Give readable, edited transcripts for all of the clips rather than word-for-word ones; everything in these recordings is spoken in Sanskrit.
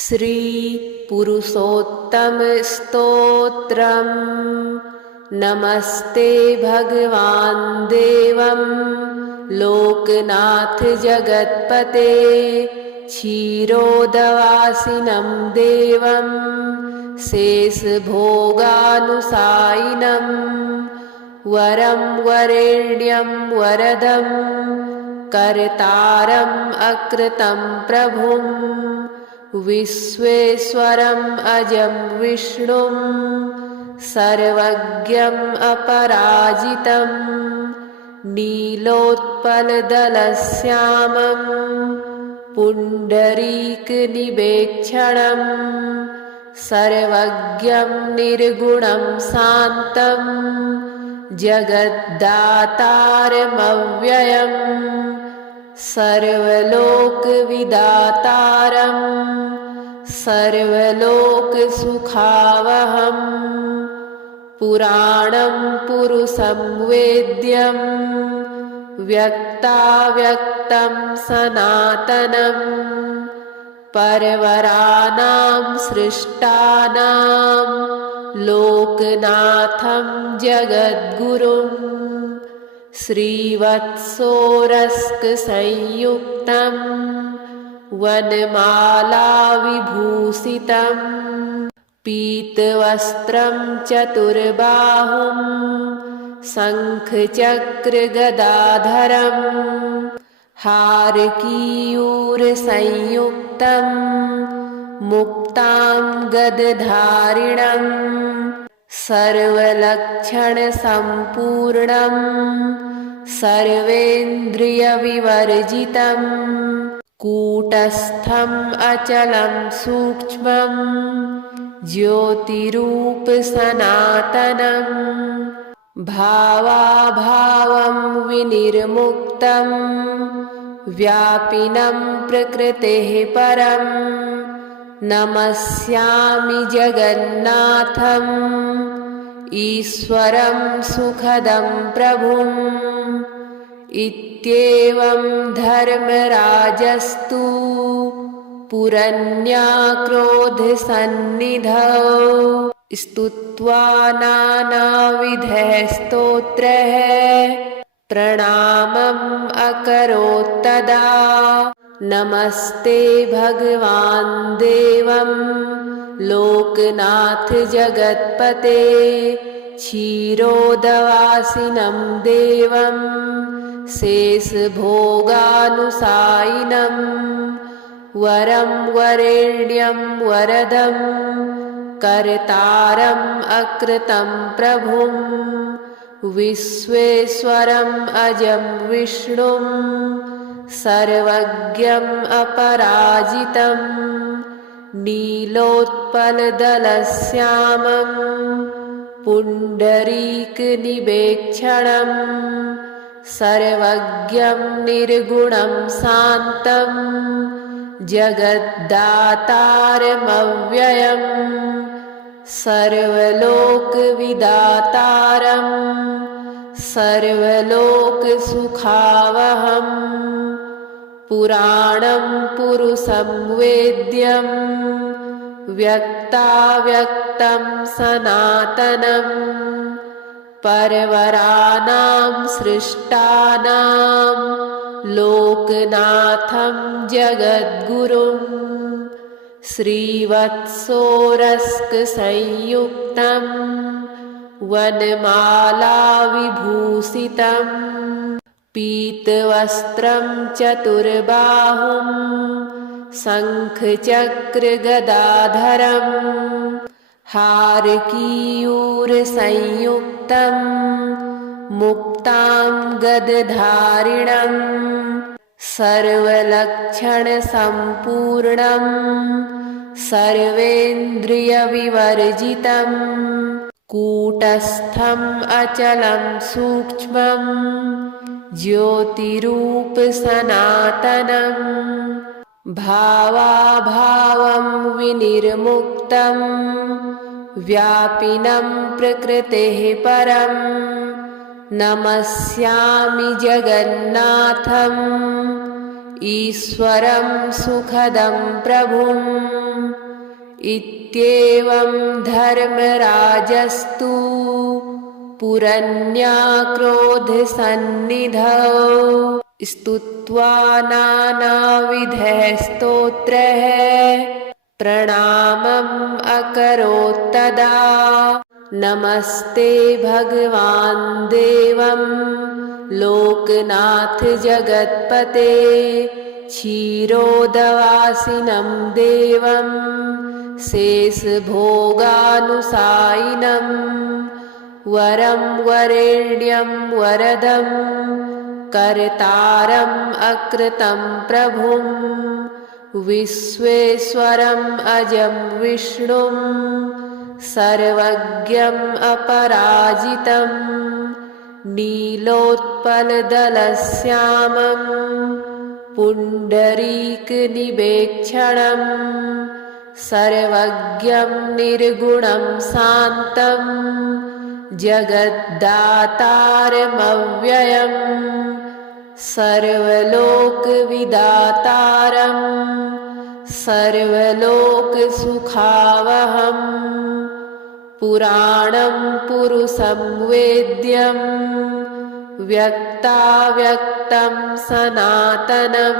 श्री पुरुषोत्तम स्तोत्रम्। नमस्ते भगवान् देवं लोकनाथ जगत्पते क्षीरोदवासिनं देवं शेषभोगानुसायिनं वरं वरेण्यं वरदं कर्तारम् अकृतं प्रभुं विश्वेश्वरम् अजं विष्णुं सर्वज्ञम् अपराजितं नीलोत्पलदलश्यामं पुण्डरीकनिवेक्षणं सर्वज्ञं निर्गुणं शान्तं जगद्दातारमव्ययम् सर्वलोकविदातारं सर्वलोकसुखावहं पुराणं पुरुषं वेद्यं व्यक्ताव्यक्तं सनातनं परवराणां सृष्टानां लोकनाथं जगद्गुरुं श्रीवत्सोरस्कसंयुक्तं वनमालाविभूषितं पीतवस्त्रं चतुर्बाहुं शङ्खचक्रगदाधरं हारकीयूरसंयुक्तं मुक्तां गदधारिणं सर्वलक्षणसम्पूर्णं सर्वेन्द्रियविवर्जितं कूटस्थम् अचलं सूक्ष्मं ज्योतिरूपसनातनं भावाभावं विनिर्मुक्तं व्यापिनं प्रकृतेः परं नमस्यामि जगन्नाथम् ईश्वरं सुखदं प्रभुम् इत्येवं धर्मराजस्तु पुरन्याक्रोधसन्निधौ स्तुत्वा नानाविधः स्तोत्रैः प्रणामम् अकरोत् तदा नमस्ते भगवान् देवं लोकनाथ जगत्पते क्षीरोदवासिनं देवं शेषभोगानुसायिनं वरं वरेण्यं वरदं कर्तारम् अकृतं प्रभुं विश्वेश्वरम् अजं विष्णुं सर्वज्ञम् अपराजितं नीलोत्पलदलश्यामं पुण्डरीकनिवेक्षणं सर्वज्ञं निर्गुणं शान्तं जगद्दातारमव्ययम् सर्वलोकविदातारं सर्वलोकसुखावहं पुराणं पुरुषं वेद्यं व्यक्ताव्यक्तं सनातनं परवराणां सृष्टानां लोकनाथं जगद्गुरुं श्रीवत्सोरस्कसंयुक्तं वनमालाविभूषितं पीतवस्त्रं चतुर्बाहुं शङ्खचक्रगदाधरं हारकीयूरसंयुक्तं मुक्तां गदधारिणं सर्वलक्षणसम्पूर्णं सर्वेन्द्रियविवर्जितं कूटस्थम् अचलं सूक्ष्मं ज्योतिरूपसनातनं भावाभावं विनिर्मुक्तं व्यापिनं प्रकृतेः परं नमस्यामि जगन्नाथम् ईश्वरं सुखदं प्रभुम् इत्येवं धर्मराजस्तु पुरन्याक्रोधसन्निधौ स्तुत्वा नानाविधः स्तोत्रैः प्रणामम् अकरोत्तदा नमस्ते भगवान् देवं लोकनाथ जगत्पते क्षीरोदवासिनं देवं शेषभोगानुसायिनं वरं वरेण्यं वरदं कर्तारम् अकृतं प्रभुं विश्वेश्वरम् अजं विष्णुं सर्वज्ञम् अपराजितं नीलोत्पलदलश्यामं पुण्डरीकनिवेक्षणं सर्वज्ञं निर्गुणं शान्तं जगद्दातारमव्ययम् सर्वलोकविदातारं सर्वलोकसुखावहम् पुराणं पुरुषं वेद्यं व्यक्ताव्यक्तं सनातनं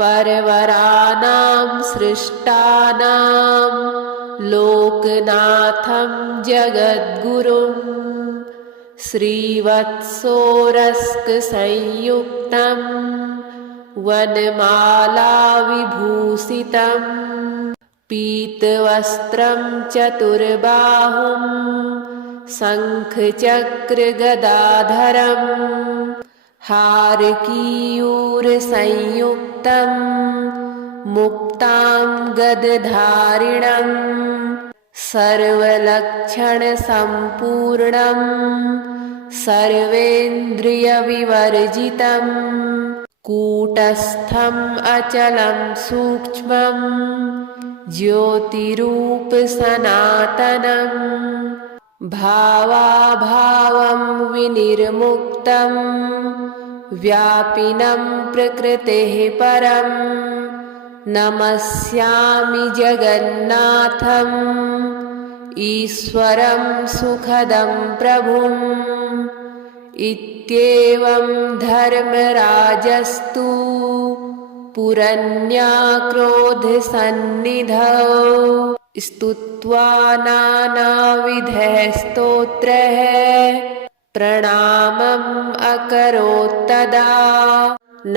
परवराणां सृष्टानां लोकनाथं जगद्गुरुं श्रीवत्सोरस्कसंयुक्तं वनमालाविभूषितं पीतवस्त्रं चतुर्बाहुं शङ्खचक्रगदाधरं हारकीयूरसंयुक्तं मुक्तां गदधारिणं सर्वलक्षणसम्पूर्णं सर्वेन्द्रियविवर्जितं कूटस्थम् अचलं सूक्ष्मं ज्योतिरूपसनातनं भावाभावं विनिर्मुक्तं व्यापिनं प्रकृतेः परं नमस्यामि जगन्नाथम् ईश्वरं सुखदं प्रभुम् इत्येवं धर्मराजस्तु पुरन्याक्रोधसन्निधौ स्तुत्वा नानाविधः स्तोत्रैः प्रणामम् अकरोत्तदा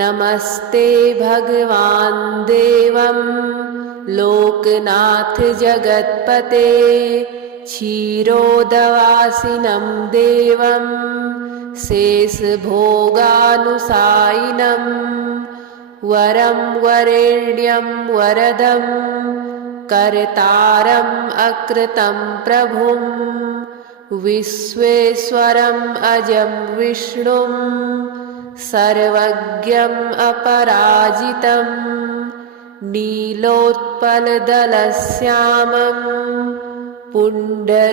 नमस्ते भगवान् देवं लोकनाथ जगत्पते क्षीरोदवासिनं देवं शेषभोगानुसायिनं वरं वरेण्यं वरदं कर्तारम् अकृतं प्रभुं विश्वेश्वरम् अजं विष्णुं सर्वज्ञम् अपराजितं नीलोत्पलदलश्यामं पुण्डरीकनिवेक्षणं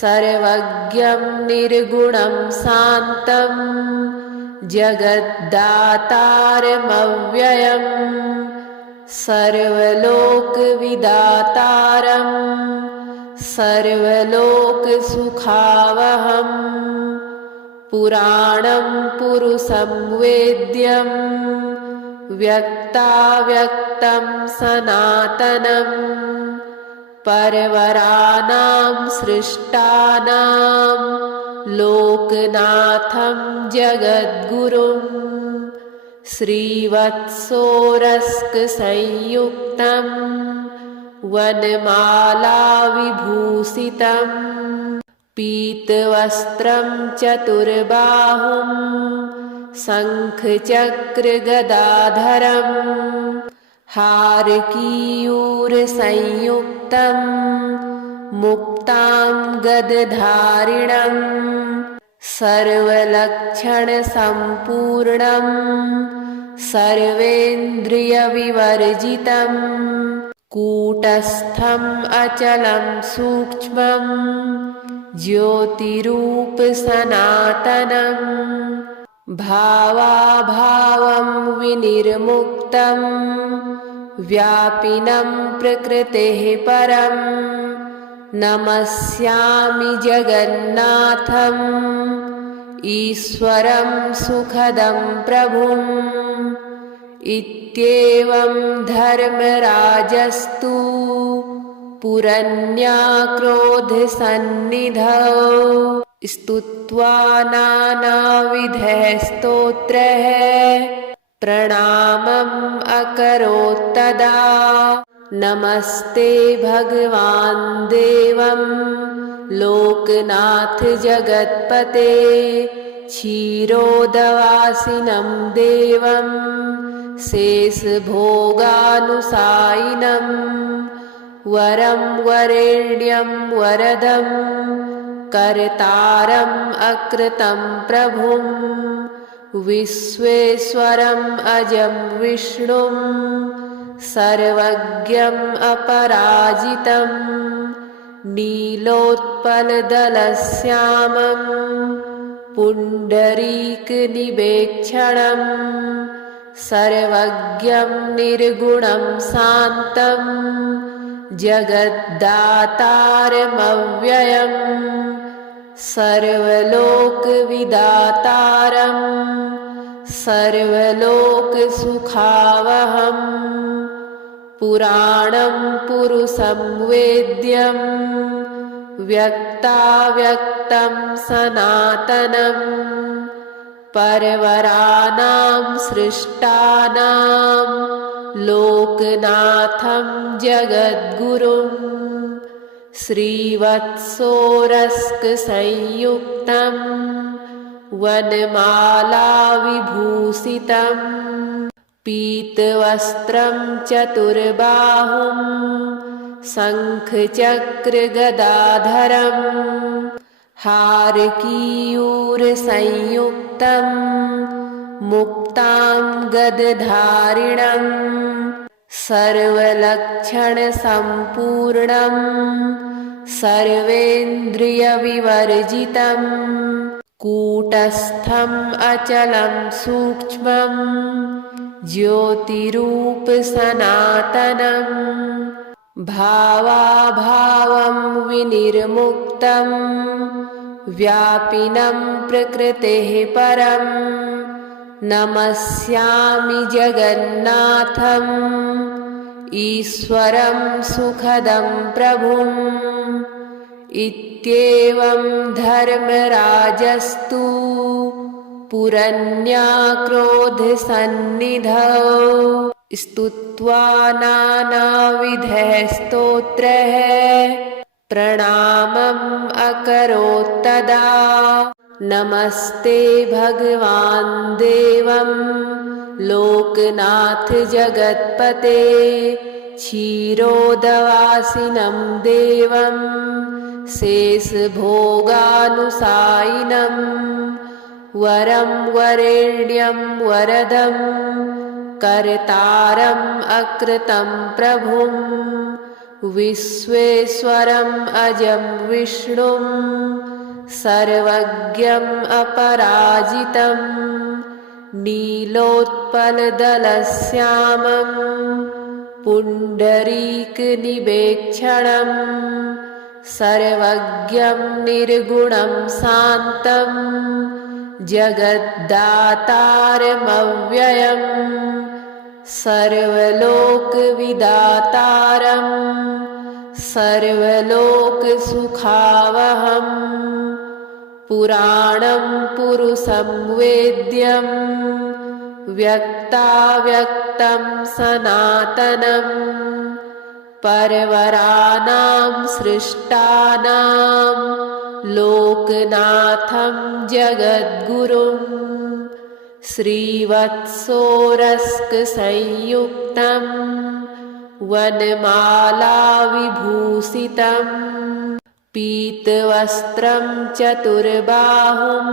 सर्वज्ञं निर्गुणं शान्तं जगद्दातारमव्ययम् सर्वलोकविदातारं सर्वलोकसुखावहम् पुराणं पुरुषं वेद्यं व्यक्ताव्यक्तं सनातनं परवराणां सृष्टानां लोकनाथं जगद्गुरुं श्रीवत्सोरस्कसंयुक्तं वनमालाविभूषितं पीतवस्त्रं चतुर्बाहुं शङ्खचक्रगदाधरं हारकीयूरसंयुक्तं मुक्तां गदधारिणं सर्वलक्षणसम्पूर्णं सर्वेन्द्रियविवर्जितं कूटस्थम् अचलं सूक्ष्मं ज्योतिरूपसनातनं भावाभावं विनिर्मुक्तं व्यापिनं प्रकृतेः परं नमस्यामि जगन्नाथम् ईश्वरं सुखदं प्रभुम् इत्येवं धर्मराजस्तु पुरन्याक्रोधसन्निधौ स्तुत्वा नानाविधः स्तोत्रैः प्रणामम् अकरोत्तदा नमस्ते भगवान् देवं लोकनाथ जगत्पते क्षीरोदवासिनं देवं शेषभोगानुसायिनं वरं वरेण्यं वरदं कर्तारम् अकृतं प्रभुं विश्वेश्वरम् अजं विष्णुं सर्वज्ञम् अपराजितं नीलोत्पलदलश्यामं पुण्डरीकनिवेक्षणं सर्वज्ञं निर्गुणं शान्तं जगद्दातारमव्ययम् सर्वलोकविदातारं सर्वलोकसुखावहम् पुराणं पुरुषं वेद्यं व्यक्ताव्यक्तं सनातनं परवराणां सृष्टानां लोकनाथं जगद्गुरुं श्रीवत्सोरस्कसंयुक्तं वनमालाविभूषितं पीतवस्त्रं चतुर्बाहुं शङ्खचक्रगदाधरं हारकीयूरसंयुक्तं मुक्तां गदधारिणं सर्वलक्षणसम्पूर्णं सर्वेन्द्रियविवर्जितं कूटस्थम् अचलं सूक्ष्मं ज्योतिरूपसनातनं भावाभावं विनिर्मुक्तं व्यापिनं प्रकृतेः परं नमस्यामि जगन्नाथम् ईश्वरं सुखदं प्रभुम् इत्येवं धर्मराजस्तु पुरन्याक्रोधसन्निधौ स्तुत्वा नानाविधः स्तोत्रैः प्रणामम् अकरोत्तदा नमस्ते भगवान् देवं लोकनाथ जगत्पते क्षीरोदवासिनं देवं शेषभोगानुसायिनं वरं वरेण्यं वरदं कर्तारम् अकृतं प्रभुं विश्वेश्वरम् अजं विष्णुं सर्वज्ञम् अपराजितं नीलोत्पलदलश्यामं पुण्डरीकनिवेक्षणं सर्वज्ञं निर्गुणं शान्तं जगद्दातारमव्ययम् सर्वलोकविदातारं सर्वलोकसुखावहम् पुराणं पुरुषं वेद्यं व्यक्ताव्यक्तं सनातनं परवराणां सृष्टानां लोकनाथं जगद्गुरुं श्रीवत्सोरस्कसंयुक्तं वनमालाविभूषितं पीतवस्त्रं चतुर्बाहुं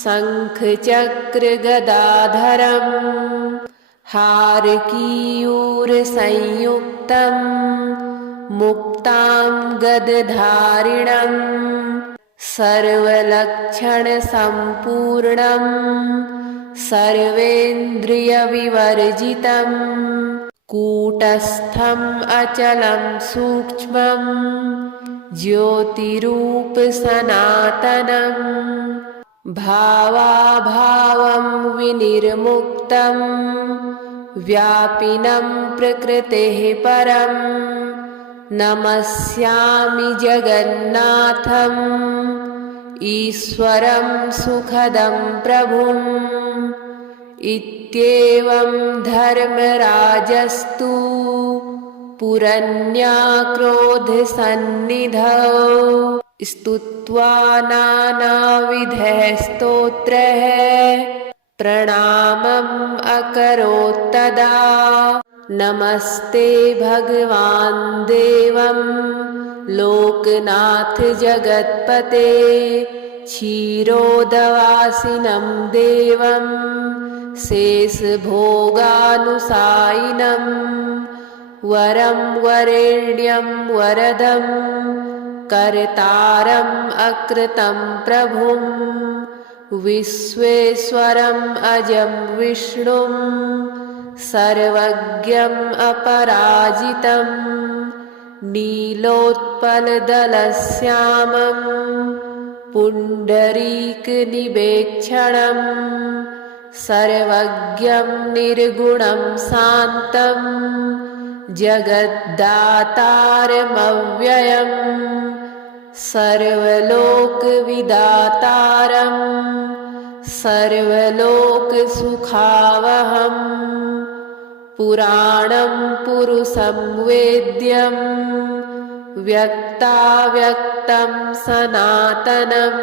शङ्खचक्रगदाधरं हारकीयूरसंयुक्तं मुक्तां गदधारिणं सर्वलक्षणसम्पूर्णं सर्वेन्द्रियविवर्जितं कूटस्थम् अचलं सूक्ष्मं ज्योतिरूपसनातनं भावाभावं विनिर्मुक्तं व्यापिनं प्रकृतेः परं नमस्यामि जगन्नाथम् ईश्वरं सुखदं प्रभुम् इत्येवं धर्मराजस्तु पुरन्याक्रोधसन्निधौ स्तुत्वा नानाविधः स्तोत्रैः प्रणामम् अकरोत्तदा नमस्ते भगवान् देवं लोकनाथ जगत्पते क्षीरोदवासिनं देवं शेषभोगानुसायिनं वरं वरेण्यं वरदं कर्तारम् अकृतं प्रभुं विश्वेश्वरम् अजं विष्णुं सर्वज्ञम् अपराजितं नीलोत्पलदलश्यामं पुण्डरीकनिवेक्षणं सर्वज्ञं निर्गुणं शान्तं जगद्दातारमव्ययं सर्वलोकविदातारं सर्वलोकसुखावहं पुराणं पुरुषं वेद्यं व्यक्ताव्यक्तं सनातनं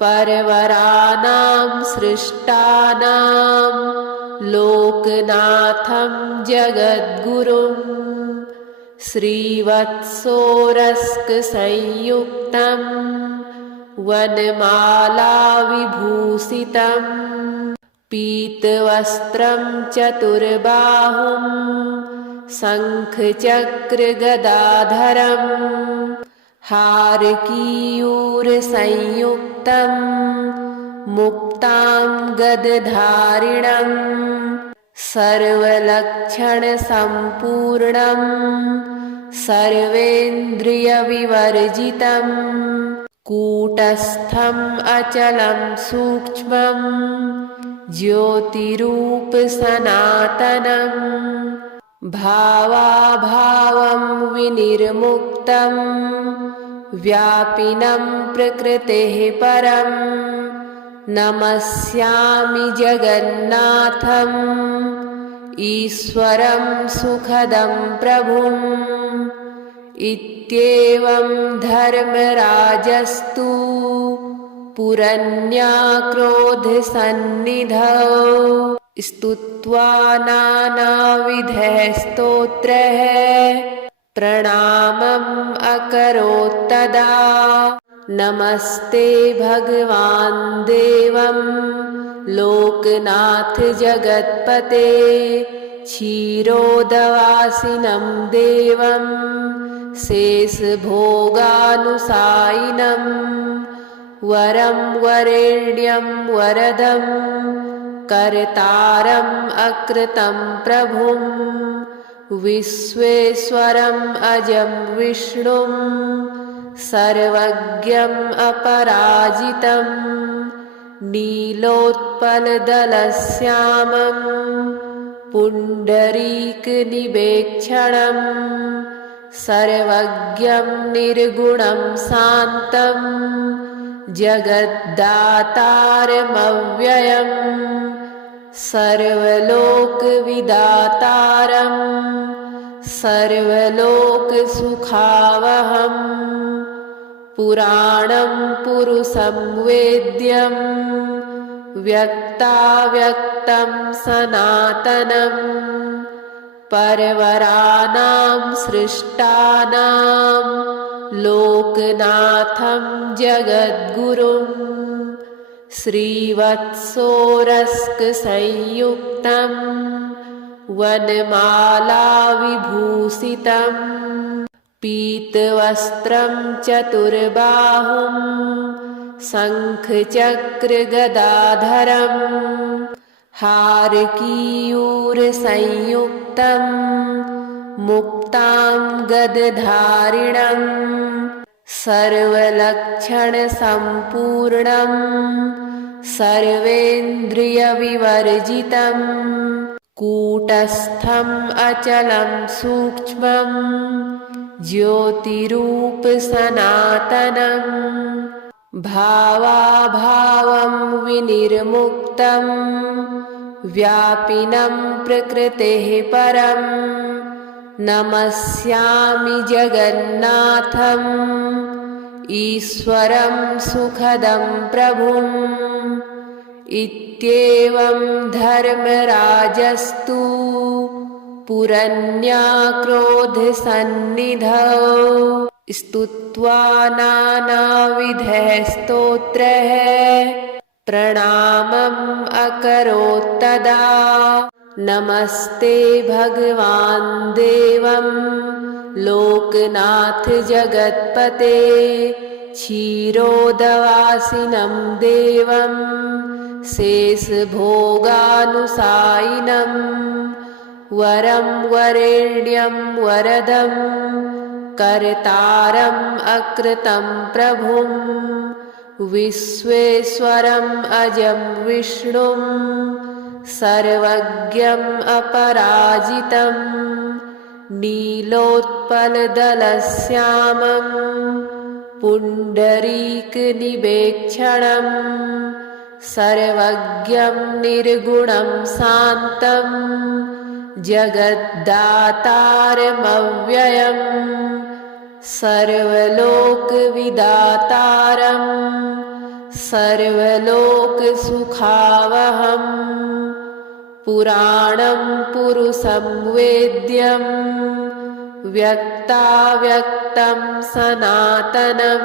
परवराणां सृष्टानां लोकनाथं जगद्गुरुं श्रीवत्सोरस्कसंयुक्तं वनमालाविभूषितं पीतवस्त्रं चतुर्बाहुं शङ्खचक्रगदाधरं हारकीयूरसंयुक्तं मुक्तां गदधारिणं सर्वलक्षणसम्पूर्णं सर्वेन्द्रियविवर्जितं कूटस्थम् अचलं सूक्ष्मं ज्योतिरूपसनातनं भावाभावं विनिर्मुक्तं व्यापिनं प्रकृतेः परं नमस्यामि जगन्नाथम् ईश्वरं सुखदं प्रभुम् इत्येवं धर्मराजस्तु पुरन्याक्रोधसन्निधौ स्तुत्वा नानाविधः स्तोत्रैः प्रणामम् अकरोत्तदा नमस्ते भगवान् देवं लोकनाथ जगत्पते क्षीरोदवासिनं देवं शेषभोगानुसायिनं वरं वरेण्यं वरदं कर्तारम् अकृतं प्रभुं विश्वेश्वरम् अजं विष्णुं सर्वज्ञम् अपराजितं नीलोत्पलदलश्यामं पुण्डरीकनिवेक्षणं सर्वज्ञं निर्गुणं शान्तं जगद्दातारमव्ययं सर्वलोकविदातारं सर्वलोकसुखावहं पुराणं पुरुषं वेद्यं व्यक्ताव्यक्तं सनातनं परवराणां सृष्टानां लोकनाथं जगद्गुरुं श्रीवत्सोरस्कसंयुक्तं वनमालाविभूषितं पीतवस्त्रं चतुर्बाहुं शङ्खचक्रगदाधरम् हारकीयूरसंयुक्तं मुक्तां गदधारिणं सर्वलक्षणसम्पूर्णं सर्वेन्द्रियविवर्जितं कूटस्थम् अचलं सूक्ष्मं ज्योतिरूपसनातनं भावाभावं विनिर्मुक्तं व्यापिनं प्रकृतेः परं नमस्यामि जगन्नाथम् ईश्वरं सुखदं प्रभुम् इत्येवं धर्मराजस्तु पुरन्याक्रोधसन्निधौ स्तुत्वा नानाविधः स्तोत्रैः प्रणामम् अकरोत्तदा नमस्ते भगवान् देवं लोकनाथ जगत्पते क्षीरोदवासिनं देवं शेषभोगानुसायिनं वरं वरेण्यं वरदं कर्तारम् अकृतं प्रभुं विश्वेश्वरम् अजं विष्णुं सर्वज्ञम् अपराजितं नीलोत्पलदलश्यामं पुण्डरीकनिवेक्षणं सर्वज्ञं निर्गुणं शान्तं जगद्दातारमव्ययम् सर्वलोकविदातारं सर्वलोकसुखावहम् पुराणं पुरुषं वेद्यं व्यक्ताव्यक्तं सनातनं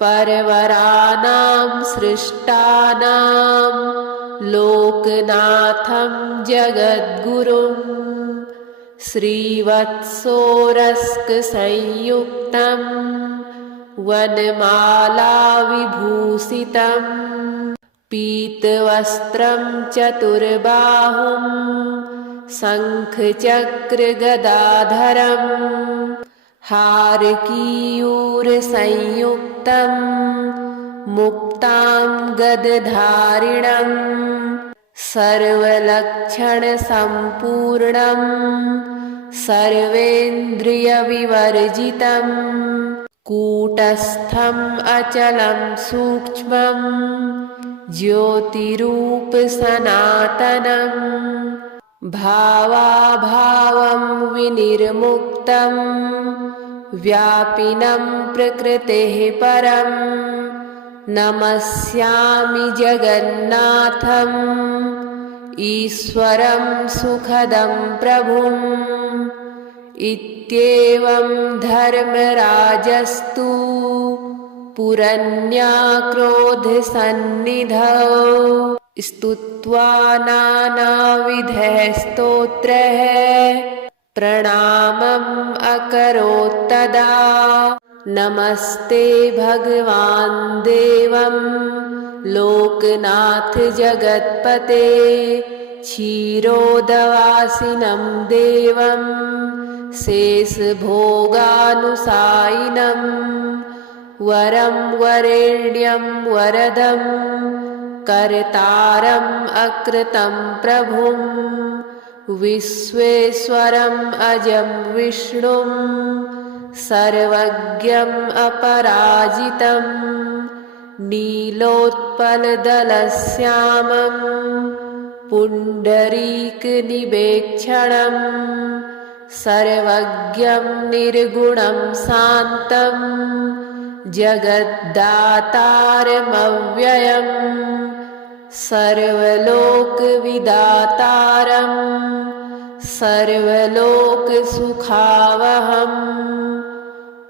परवराणां सृष्टानां लोकनाथं जगद्गुरुं श्रीवत्सोरस्कसंयुक्तं वनमालाविभूषितं पीतवस्त्रं चतुर्बाहुं शङ्खचक्रगदाधरं हारकीयूरसंयुक्तं मुक्तां गदधारिणं सर्वलक्षणसम्पूर्णं सर्वेन्द्रियविवर्जितं कूटस्थम् अचलं सूक्ष्मं ज्योतिरूपसनातनं भावाभावं विनिर्मुक्तं व्यापिनं प्रकृतेः परं नमस्यामि जगन्नाथम् ईश्वरं सुखदं प्रभुम् इत्येवं धर्मराजस्तु पुरन्याक्रोधसन्निधौ स्तुत्वा नानाविधः स्तोत्रैः प्रणामम् अकरोत्तदा नमस्ते भगवान् देवं लोकनाथ जगत्पते क्षीरोदवासिनं देवं शेषभोगानुसायिनं वरं वरेण्यं वरदं कर्तारम् अकृतं प्रभुं विश्वेश्वरम् अजं विष्णुं सर्वज्ञम् अपराजितं नीलोत्पलदलश्यामं पुण्डरीकनिवेक्षणं सर्वज्ञं निर्गुणं शान्तं जगद्दातारमव्ययम् सर्वलोकविदातारं सर्वलोकसुखावहम्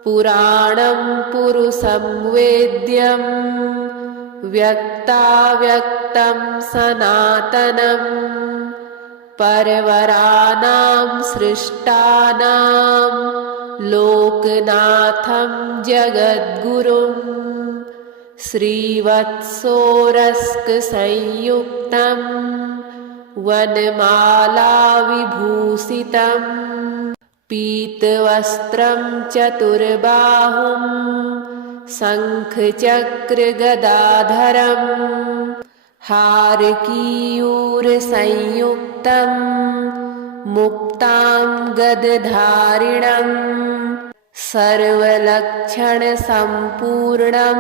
पुराणं पुरुषं वेद्यं व्यक्ताव्यक्तं सनातनं परवराणां सृष्टानां लोकनाथं जगद्गुरुं श्रीवत्सोरस्कसंयुक्तं वनमालाविभूषितं पीतवस्त्रं चतुर्बाहुं शङ्खचक्रगदाधरं हारकीयूरसंयुक्तं मुक्तां गदधारिणं सर्वलक्षणसम्पूर्णं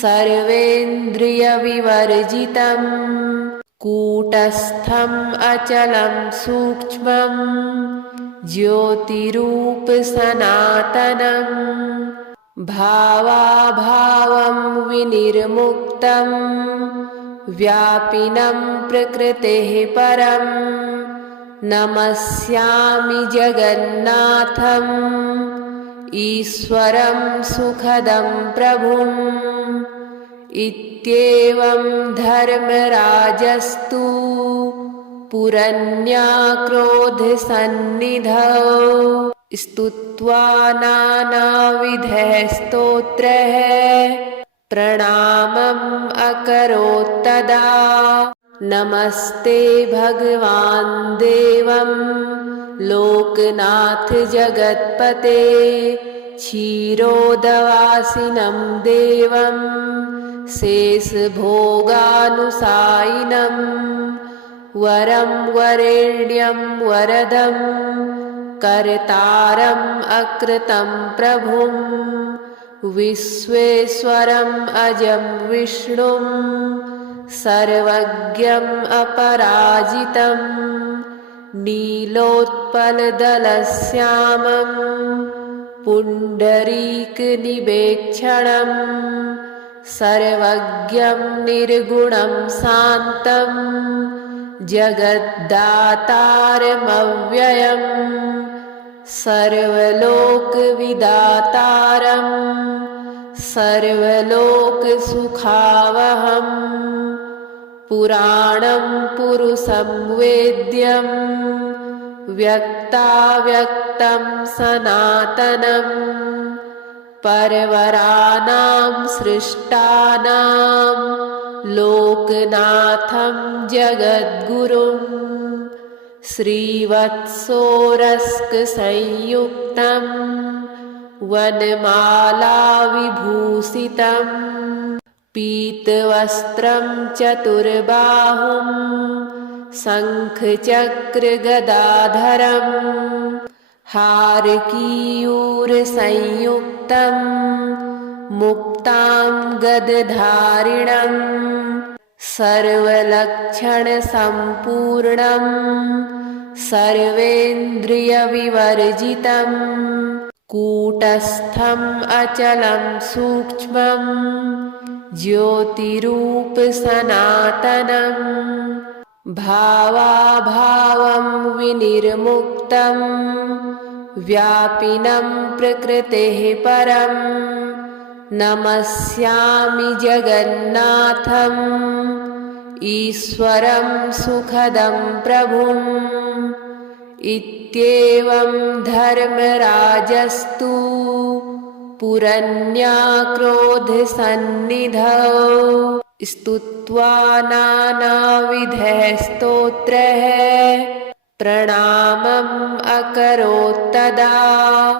सर्वेन्द्रियविवर्जितं कूटस्थम् अचलं सूक्ष्मं ज्योतिरूपसनातनं भावाभावं विनिर्मुक्तं व्यापिनं प्रकृतेः परं नमस्यामि जगन्नाथम् ईश्वरं सुखदं प्रभुम् इत्येवं धर्मराजस्तु पुरन्याक्रोधसन्निधौ स्तुत्वा नानाविधः स्तोत्रैः प्रणामम् अकरोत्तदा नमस्ते भगवान् देवं लोकनाथ जगत्पते क्षीरोदवासिनं देवं शेषभोगानुसायिनं वरं वरेण्यं वरदं कर्तारम् अकृतं प्रभुं विश्वेश्वरम् अजं विष्णुं सर्वज्ञम् अपराजितं नीलोत्पलदलश्यामं पुण्डरीकनिवेक्षणं सर्वज्ञं निर्गुणं शान्तं जगद्दातारमव्ययं सर्वलोकविदातारं सर्वलोकसुखावहं पुराणं पुरुषं वेद्यं व्यक्ताव्यक्तं सनातनं परवराणां सृष्टानां लोकनाथं जगद्गुरुं श्रीवत्सोरस्कसंयुक्तं वनमालाविभूषितं पीतवस्त्रं चतुर्बाहुं शङ्खचक्रगदाधरं हारकीयूरसंयुक्तं मुक्तां गदधारिणं सर्वलक्षणसम्पूर्णं सर्वेन्द्रियविवर्जितं कूटस्थम् अचलं सूक्ष्मं ज्योतिरूपसनातनं भावाभावं विनिर्मुक्तं व्यापिनं प्रकृतेः परं नमस्यामि जगन्नाथम् ईश्वरं सुखदं प्रभुम् इत्येवं धर्मराजस्तु पुरन्याक्रोधसन्निधौ स्तुत्वा नानाविधः स्तोत्रैः प्रणामम् अकरोत्तदा